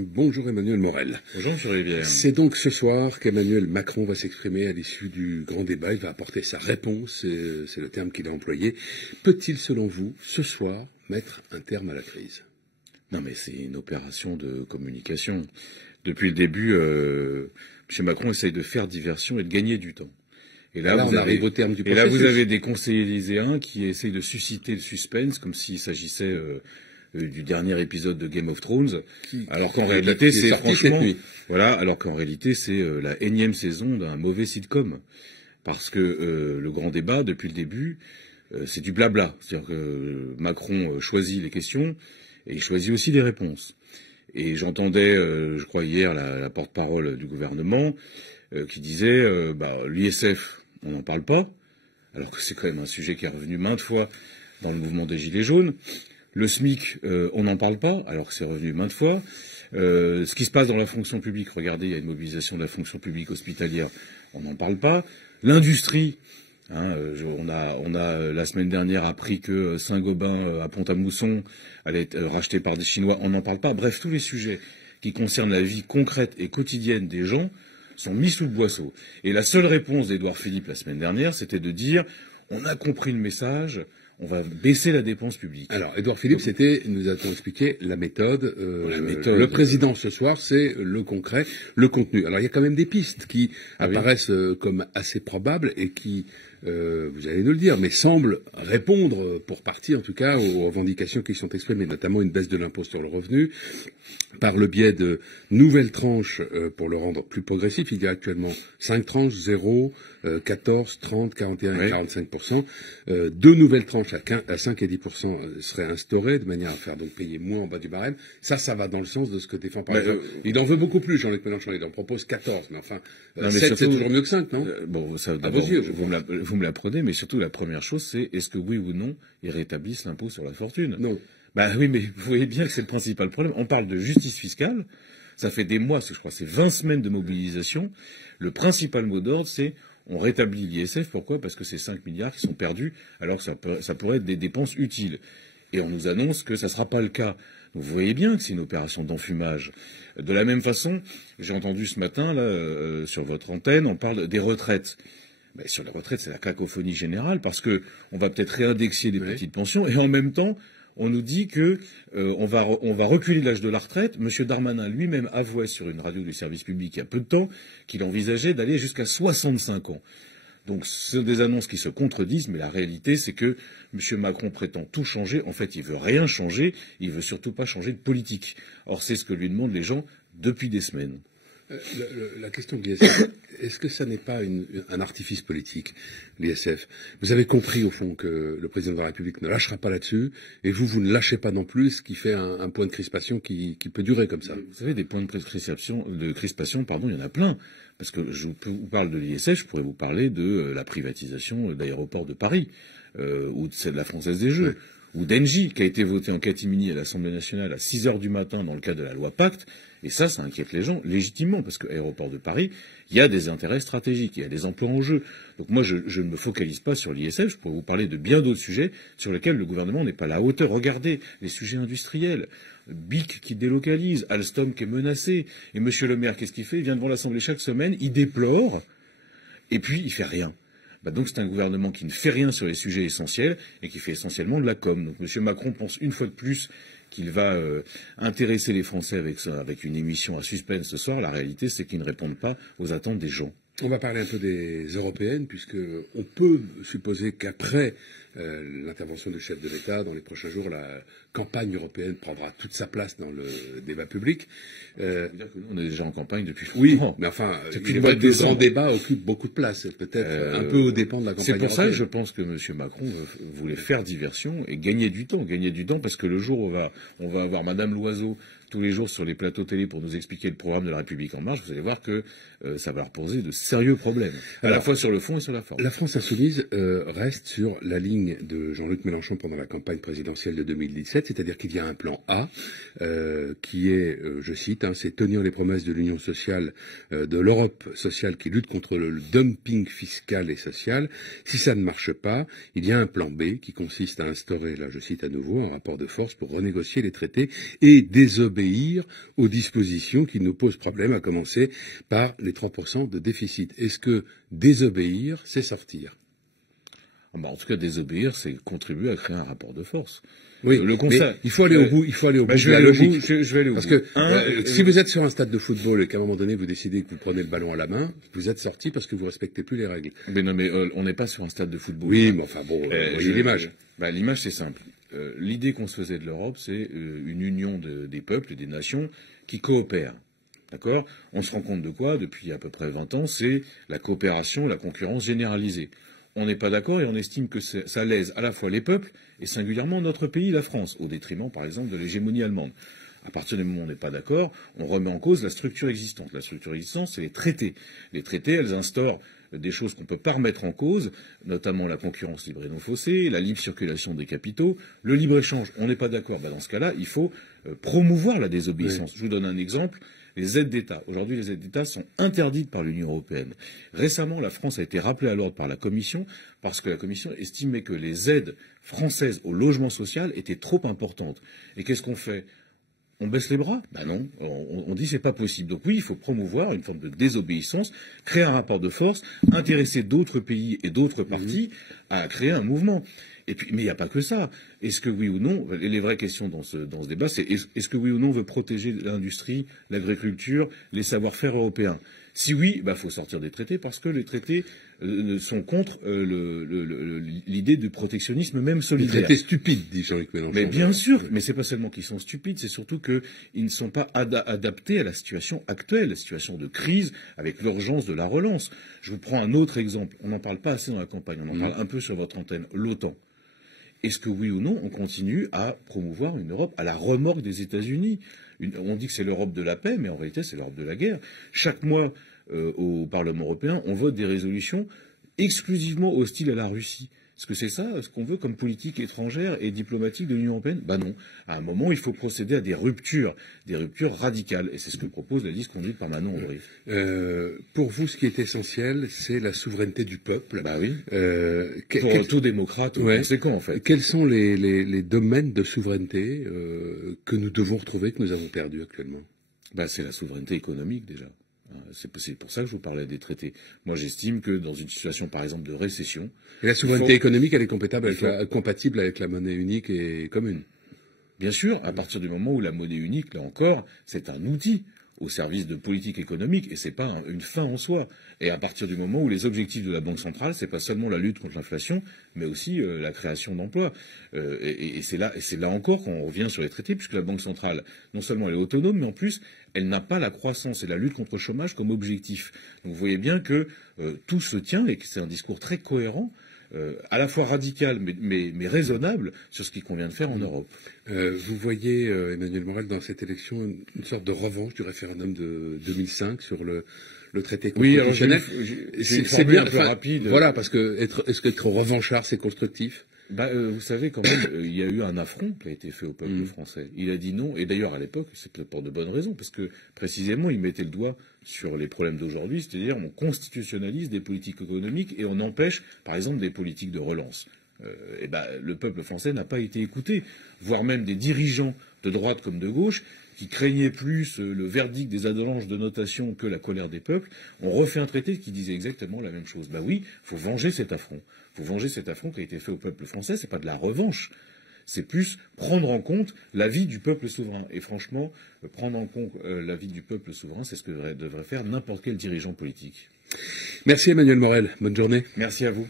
Bonjour Emmanuel Morel. Bonjour Monsieur Rivière. C'est donc ce soir qu'Emmanuel Macron va s'exprimer à l'issue du grand débat. Il va apporter sa réponse, c'est le terme qu'il a employé. Peut-il, selon vous, ce soir, mettre un terme à la crise? Non mais c'est une opération de communication. Depuis le début, M. Macron essaye de faire diversion et de gagner du temps. Et là, on arrive au terme du processus. Et là, vous avez des conseillers élyséens qui essayent de susciter le suspense comme s'il s'agissait du dernier épisode de Game of Thrones, alors qu'en réalité c'est franchement, voilà, alors qu'en réalité c'est la énième saison d'un mauvais sitcom, parce que le grand débat depuis le début, c'est du blabla, c'est-à-dire que Macron choisit les questions et il choisit aussi les réponses. Et j'entendais, je crois hier, la porte-parole du gouvernement qui disait, l'ISF, on n'en parle pas, alors que c'est quand même un sujet qui est revenu maintes fois dans le mouvement des Gilets jaunes. Le SMIC, on n'en parle pas, alors que c'est revenu maintes fois. Ce qui se passe dans la fonction publique, regardez, il y a une mobilisation de la fonction publique hospitalière, on n'en parle pas. L'industrie, on a la semaine dernière appris que Saint-Gobain à Pont-à-Mousson allait être racheté par des Chinois, on n'en parle pas. Bref, tous les sujets qui concernent la vie concrète et quotidienne des gens sont mis sous le boisseau. Et la seule réponse d'Édouard Philippe la semaine dernière, c'était de dire on a compris le message, on va baisser la dépense publique. Alors, Édouard Philippe, nous a expliqué la méthode. Le président ce soir, c'est le concret, le contenu. Alors, il y a quand même des pistes qui apparaissent comme assez probables et qui, vous allez nous le dire, mais semblent répondre, pour partie en tout cas, aux revendications qui sont exprimées, notamment une baisse de l'impôt sur le revenu, par le biais de nouvelles tranches pour le rendre plus progressif. Il y a actuellement 5 tranches, 0, 14, 30, 41 et 45%. Deux nouvelles tranches à 5 et 10% seraient instaurées de manière à faire donc payer moins en bas du barème. Ça va dans le sens de ce que défend par exemple. Il en veut beaucoup plus, Jean-Luc Mélenchon. Il en propose 14, mais enfin, 7 c'est toujours mieux que 5, non? Bon, ça, d'abord, vous me l'apprenez, mais surtout la première chose, c'est est-ce que oui ou non, ils rétablissent l'impôt sur la fortune? Non. Oui, mais vous voyez bien que c'est le principal problème. On parle de justice fiscale. Ça fait des mois, je crois, c'est 20 semaines de mobilisation. Le principal mot d'ordre, c'est on rétablit l'ISF. Pourquoi? Parce que c'est 5 milliards qui sont perdus, alors que ça pourrait être des dépenses utiles. Et on nous annonce que ça ne sera pas le cas. Donc vous voyez bien que c'est une opération d'enfumage. De la même façon, j'ai entendu ce matin, là, sur votre antenne, on parle des retraites. Mais sur les retraites, c'est la cacophonie générale, parce que on va peut-être réindexer des petites pensions, et en même temps, on nous dit que on va reculer l'âge de la retraite. Monsieur Darmanin lui-même avouait sur une radio du service public il y a peu de temps qu'il envisageait d'aller jusqu'à 65 ans. Donc ce sont des annonces qui se contredisent, mais la réalité c'est que M. Macron prétend tout changer. En fait, il veut rien changer, il veut surtout pas changer de politique. Or, c'est ce que lui demandent les gens depuis des semaines. La question de l'ISF, est-ce que ça n'est pas un artifice politique, l'ISF? Vous avez compris, au fond, que le président de la République ne lâchera pas là-dessus, et vous ne lâchez pas non plus, ce qui fait un point de crispation qui peut durer comme ça. Vous savez, des points de crispation, il y en a plein. Parce que je vous parle de l'ISF, je pourrais vous parler de la privatisation d'aéroports de Paris, ou de celle de la Française des Jeux. Ou d'Engie, qui a été voté en catimini à l'Assemblée nationale à 6 heures du matin dans le cadre de la loi Pacte. Et ça inquiète les gens, légitimement, parce que Aéroport de Paris, il y a des intérêts stratégiques, il y a des emplois en jeu. Donc moi, je ne me focalise pas sur l'ISF, je pourrais vous parler de bien d'autres sujets sur lesquels le gouvernement n'est pas à la hauteur. Regardez, les sujets industriels. BIC qui délocalise, Alstom qui est menacé. Et M. Le Maire, qu'est-ce qu'il fait? Il vient devant l'Assemblée chaque semaine, il déplore, et puis il fait rien. Donc c'est un gouvernement qui ne fait rien sur les sujets essentiels et qui fait essentiellement de la com. Donc M. Macron pense une fois de plus qu'il va intéresser les Français avec une émission à suspense ce soir. La réalité, c'est qu'ils ne répondent pas aux attentes des gens. On va parler un peu des européennes, puisque on peut supposer qu'après l'intervention du chef de l'État, dans les prochains jours, la campagne européenne prendra toute sa place dans le débat public. Dire que nous, on est déjà en campagne depuis oui, longtemps. Mais enfin, le grand débat occupe beaucoup de place, peut-être un peu aux dépens de la campagne européenne. C'est pour ça que je pense que M. Macron voulait faire diversion et gagner du temps, parce que le jour où on va avoir Madame Loiseau tous les jours sur les plateaux télé pour nous expliquer le programme de la République en marche, vous allez voir que ça va leur poser de sérieux problèmes, à la fois sur le fond et sur la forme. La France insoumise reste sur la ligne de Jean-Luc Mélenchon pendant la campagne présidentielle de 2017, c'est-à-dire qu'il y a un plan A qui est, je cite, c'est tenir les promesses de l'Union sociale, de l'Europe sociale qui lutte contre le dumping fiscal et social. Si ça ne marche pas, il y a un plan B qui consiste à instaurer, là je cite à nouveau, un rapport de force pour renégocier les traités et désobéir d'obéir aux dispositions qui nous posent problème, à commencer par les 30% de déficit. Est-ce que désobéir, c'est sortir? En tout cas, désobéir, c'est contribuer à créer un rapport de force. Oui, le constat. Il faut aller au bout. Il faut aller au bout. Je vais aller au bout. Je vais aller au bout. Parce que si vous êtes sur un stade de football et qu'à un moment donné vous décidez que vous prenez le ballon à la main, vous êtes sorti parce que vous respectez plus les règles. Mais non, mais on n'est pas sur un stade de football. Oui, mais enfin bon, j'ai l'image. L'image, c'est simple. L'idée qu'on se faisait de l'Europe, c'est une union des peuples et des nations qui coopèrent. D'accord? On se rend compte de quoi depuis à peu près 20 ans? C'est la coopération, la concurrence généralisée. On n'est pas d'accord et on estime que ça lèse à la fois les peuples et singulièrement notre pays, la France, au détriment, par exemple, de l'hégémonie allemande. À partir du moment où on n'est pas d'accord, on remet en cause la structure existante. La structure existante, c'est les traités. Les traités, elles instaurent des choses qu'on ne peut pas remettre en cause, notamment la concurrence libre et non faussée, la libre circulation des capitaux, le libre-échange. On n'est pas d'accord. Dans ce cas-là, il faut promouvoir la désobéissance. Oui. Je vous donne un exemple. Les aides d'État. Aujourd'hui, les aides d'État sont interdites par l'Union européenne. Récemment, la France a été rappelée à l'ordre par la Commission parce que la Commission estimait que les aides françaises au logement social étaient trop importantes. Et qu'est-ce qu'on fait? On baisse les bras? Non. On dit c'est pas possible. Donc oui, il faut promouvoir une forme de désobéissance, créer un rapport de force, intéresser d'autres pays et d'autres partis à créer un mouvement. Et puis, mais il n'y a pas que ça. Est-ce que oui ou non, les vraies questions dans ce débat, c'est est-ce que oui ou non on veut protéger l'industrie, l'agriculture, les savoir-faire européens? Si oui, faut sortir des traités parce que les traités sont contre l'idée du protectionnisme même solidaire. Les traités stupides, dit Jean-Luc Mélenchon. Mais bien sûr, mais c'est pas seulement qu'ils sont stupides, c'est surtout qu'ils ne sont pas adaptés à la situation actuelle, la situation de crise avec l'urgence de la relance. Je vous prends un autre exemple. On n'en parle pas assez dans la campagne, on en parle un peu sur votre antenne. L'OTAN. Est-ce que oui ou non, on continue à promouvoir une Europe à la remorque des États-Unis? On dit que c'est l'Europe de la paix, mais en réalité, c'est l'Europe de la guerre. Chaque mois, au Parlement européen, on vote des résolutions exclusivement hostiles à la Russie. Est-ce que c'est ça, ce qu'on veut comme politique étrangère et diplomatique de l'Union européenne? Non. À un moment, il faut procéder à des ruptures radicales. Et c'est ce que propose la liste conduite par Manon Aubry. Pour vous, ce qui est essentiel, c'est la souveraineté du peuple. Oui. Pour tout démocrate conséquent, en fait. Quels sont les domaines de souveraineté que nous devons retrouver, que nous avons perdus actuellement? C'est la souveraineté économique, déjà. C'est pour ça que je vous parlais des traités. Moi, j'estime que dans une situation, par exemple, de récession... Et la souveraineté économique, elle est compatible avec la monnaie unique et commune. Bien sûr, à partir du moment où la monnaie unique, là encore, c'est un outil au service de politique économique et c'est pas une fin en soi. Et à partir du moment où les objectifs de la Banque centrale, c'est pas seulement la lutte contre l'inflation, mais aussi la création d'emplois. Et c'est là encore qu'on revient sur les traités, puisque la Banque centrale, non seulement elle est autonome, mais en plus, elle n'a pas la croissance et la lutte contre le chômage comme objectif. Donc vous voyez bien que tout se tient et que c'est un discours très cohérent, à la fois radical mais raisonnable sur ce qu'il convient de faire en Europe. Vous voyez, Emmanuel Morel, dans cette élection une sorte de revanche du référendum de 2005 sur le traité constitutionnel. C'est bien un peu rapide. Voilà, parce que est-ce qu'être revanchard, c'est constructif? Vous savez, quand même, il y a eu un affront qui a été fait au peuple français. Il a dit non, et d'ailleurs, à l'époque, c'est peut-être pour de bonnes raisons, parce que, précisément, il mettait le doigt sur les problèmes d'aujourd'hui, c'est-à-dire on constitutionnalise des politiques économiques et on empêche, par exemple, des politiques de relance. Le peuple français n'a pas été écouté, voire même des dirigeants de droite comme de gauche, qui craignaient plus le verdict des avalanches de notation que la colère des peuples, ont refait un traité qui disait exactement la même chose. Oui, il faut venger cet affront. Il faut venger cet affront qui a été fait au peuple français. C'est pas de la revanche. C'est plus prendre en compte l'avis du peuple souverain. Et franchement, prendre en compte l'avis du peuple souverain, c'est ce que devrait faire n'importe quel dirigeant politique. Merci Emmanuel Morel. Bonne journée. Merci à vous.